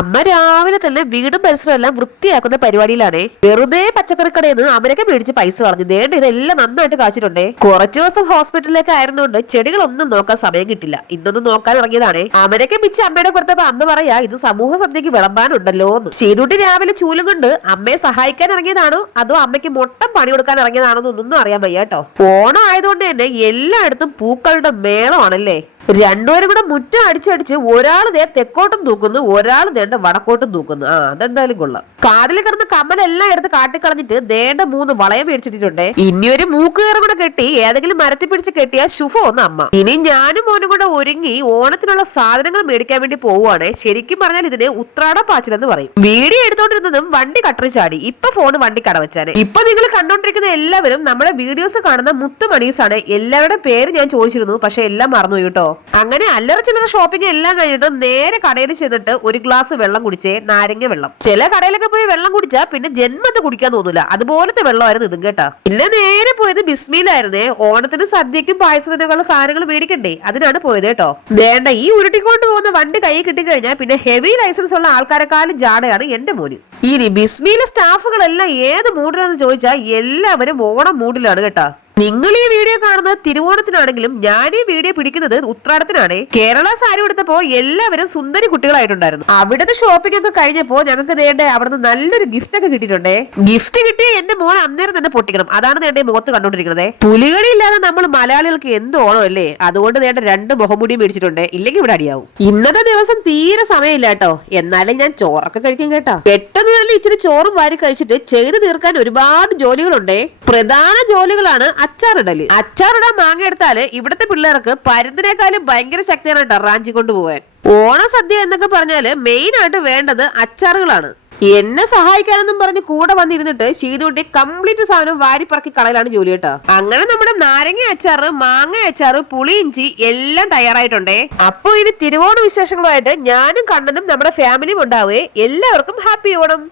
അമ്മ രാവിലെ തന്നെ വീടും പരിസരവും എല്ലാം വൃത്തിയാക്കുന്ന പരിപാടിയിലാണേ. വെറുതെ പച്ചക്കറി കടയിൽ നിന്ന് അമരക്ക മേടിച്ച് പൈസ കളഞ്ഞു. ദേണ്ട ഇതെല്ലാം നന്നായിട്ട് കാശിട്ടുണ്ടേ കുറച്ചു ദിവസം ഹോസ്പിറ്റലിലേക്ക് ആയിരുന്നുകൊണ്ട് ചെടികളൊന്നും നോക്കാൻ സമയം കിട്ടില്ല. ഇന്നൊന്നും നോക്കാൻ ഇറങ്ങിയതാണേ. അമരക്ക മിച്ച അമ്മയുടെ കൊടുത്തപ്പോ അമ്മ പറയാ ഇത് സമൂഹ സദ്യക്ക് വിളമ്പാനുണ്ടല്ലോ എന്ന് ചെയ്തുട്ടി രാവിലെ ചൂലും കൊണ്ട് അമ്മയെ സഹായിക്കാൻ ഇറങ്ങിയതാണോ? അതോ അമ്മയ്ക്ക് മൊട്ടം പണി കൊടുക്കാൻ ഇറങ്ങിയതാണോ എന്നൊന്നും അറിയാൻ വയ്യ കേട്ടോ. ഓണം ആയതുകൊണ്ട് തന്നെ എല്ലായിടത്തും പൂക്കളുടെ മേളമാണല്ലേ. രണ്ടുപേരും കൂടെ മുറ്റം അടിച്ചടിച്ച് ഒരാൾ ദേ തെക്കോട്ടം തൂക്കുന്നു ഒരാൾ ദേണ്ട വടക്കോട്ട് തൂക്കുന്നു. ആ അതെന്തായാലും കൊള്ളാം. കാതിൽ കിടന്ന കമ്മലെല്ലാം എടുത്ത് കാട്ടിക്കളഞ്ഞിട്ട് ദേണ്ട മൂന്ന് വളയം മേടിച്ചിട്ടുണ്ട് ഇനി ഒരു മൂക്കുകയറും കൂടെ കെട്ടി ഏതെങ്കിലും മരത്തിൽ പിടിച്ച് കെട്ടിയ ശുഭ ഒന്ന് അമ്മ. ഇനി ഞാനും മോനും കൂടെ ഒരുങ്ങി ഓണത്തിനുള്ള സാധനങ്ങൾ മേടിക്കാൻ വേണ്ടി പോവുകയാണ് ശരിക്കും പറഞ്ഞാൽ ഇതിനെ ഉത്രാട പാച്ചിൽ എന്ന് പറയും. വീഡിയോ എടുത്തോണ്ടിരുന്നതും വണ്ടി കട്ടറി ചാടി. ഇപ്പൊ ഫോൺ വണ്ടി കടവച്ചാണ് ഇപ്പൊ നിങ്ങൾ കണ്ടോണ്ടിരിക്കുന്ന എല്ലാവരും നമ്മുടെ വീഡിയോസ് കാണുന്ന മുത്ത് മണീസാണ് എല്ലാവരുടെ പേര് ഞാൻ ചോദിച്ചിരുന്നു പക്ഷെ എല്ലാം മറന്നു കേട്ടോ. അങ്ങനെ അല്ലറ ചില്ലറ ഷോപ്പിംഗ് എല്ലാം കഴിഞ്ഞിട്ട് നേരെ കടയിൽ ചെന്നിട്ട് ഒരു ഗ്ലാസ് വെള്ളം കുടിച്ചേ നാരങ്ങ വെള്ളം. ചില കടയിലൊക്കെ പോയി വെള്ളം കുടിച്ചാ പിന്നെ ജന്മത്ത് കുടിക്കാൻ തോന്നില്ല അതുപോലത്തെ വെള്ളമായിരുന്നു ഇതും കേട്ടാ. പിന്നെ നേരെ പോയത് ബിസ്മിയിലായിരുന്നേ ഓണത്തിന് സദ്യക്കും പായസത്തിനൊക്കെയുള്ള സാധനങ്ങൾ മേടിക്കണ്ടേ? അതിനാണ് പോയത് കേട്ടോ. വേണ്ട ഈ ഉരുട്ടിക്കൊണ്ട് പോകുന്ന വണ്ടി കൈ കിട്ടിക്കഴിഞ്ഞാൽ പിന്നെ ഹെവി ലൈസൻസ് ഉള്ള ആൾക്കാരെക്കാളും ജാടയാണ് എന്റെ മോന്. ഇനി ബിസ്മിയിലെ സ്റ്റാഫുകളെല്ലാം ഏത് മൂഡിലാണെന്ന് ചോദിച്ചാൽ എല്ലാവരും ഓണം മൂഡിലാണ് കേട്ടാ. നിങ്ങൾ കാണുന്നത് തിരുവോണത്തിനാണെങ്കിലും ഞാൻ ഈ വീഡിയോ പിടിക്കുന്നത് ഉത്രാടത്തിനാണ്. കേരള സാരി എടുത്തപ്പോ എല്ലാവരും സുന്ദരി കുട്ടികളായിട്ടുണ്ടായിരുന്നു. അവിടുത്തെ ഷോപ്പിംഗ് ഒക്കെ കഴിഞ്ഞപ്പോ ഞങ്ങൾക്ക് നേണ്ട അവിടുന്ന് നല്ലൊരു ഗിഫ്റ്റ് ഒക്കെ കിട്ടിയിട്ടുണ്ടേ. ഗിഫ്റ്റ് കിട്ടിയ എന്റെ മോൻ അന്നേരം തന്നെ പൊട്ടിക്കണം. അതാണ് നേണ്ട മുഖത്ത് കണ്ടോണ്ടിരിക്കുന്നത് പുലികടി ഇല്ലാതെ നമ്മൾ മലയാളികൾക്ക് എന്ത് ഓണം അല്ലേ? അതുകൊണ്ട് നേണ്ട രണ്ട് മുഖംമുടി മേടിച്ചിട്ടുണ്ട്. ഇല്ലെങ്കിൽ ഇവിടെ അടിയാവും. ഇന്നത്തെ ദിവസം തീരെ സമയമില്ല കേട്ടോ. എന്നാലും ഞാൻ ചോറൊക്കെ കഴിക്കും കേട്ടോ. പെട്ടെന്ന് തന്നെ ഇച്ചിരി ചോറും വാരി കഴിച്ചിട്ട് ചെയ്ത് തീർക്കാൻ ഒരുപാട് ജോലികളുണ്ടേ. പ്രധാന ജോലികളാണ് അച്ചാറിടൽ. അച്ചാറിടാൻ മാങ്ങ എടുത്താൽ ഇവിടുത്തെ പിള്ളേർക്ക് പരുന്തിനേക്കാളും ഭയങ്കര ശക്തിയാണ് കേട്ടോ റാഞ്ചി കൊണ്ടുപോകാൻ ഓണസദ്യ എന്നൊക്കെ പറഞ്ഞാൽ മെയിൻ ആയിട്ട് വേണ്ടത് അച്ചാറുകളാണ്. എന്നെ സഹായിക്കാനെന്നും പറഞ്ഞ് കൂടെ വന്നിരുന്നിട്ട് ശീതുട്ടി കംപ്ലീറ്റ് സാധനം വാരിപ്പറക്കി കളയിലാണ് ജോലി കേട്ടോ. അങ്ങനെ നമ്മുടെ നാരങ്ങ അച്ചാറ് മാങ്ങ അച്ചാറ് പുളിയിഞ്ചി എല്ലാം തയ്യാറായിട്ടുണ്ടേ. അപ്പൊ ഇനി തിരുവോണ വിശേഷങ്ങളുമായിട്ട് ഞാനും കണ്ണനും നമ്മുടെ ഫാമിലിയും ഉണ്ടാവേ. എല്ലാവർക്കും ഹാപ്പി ഓണം.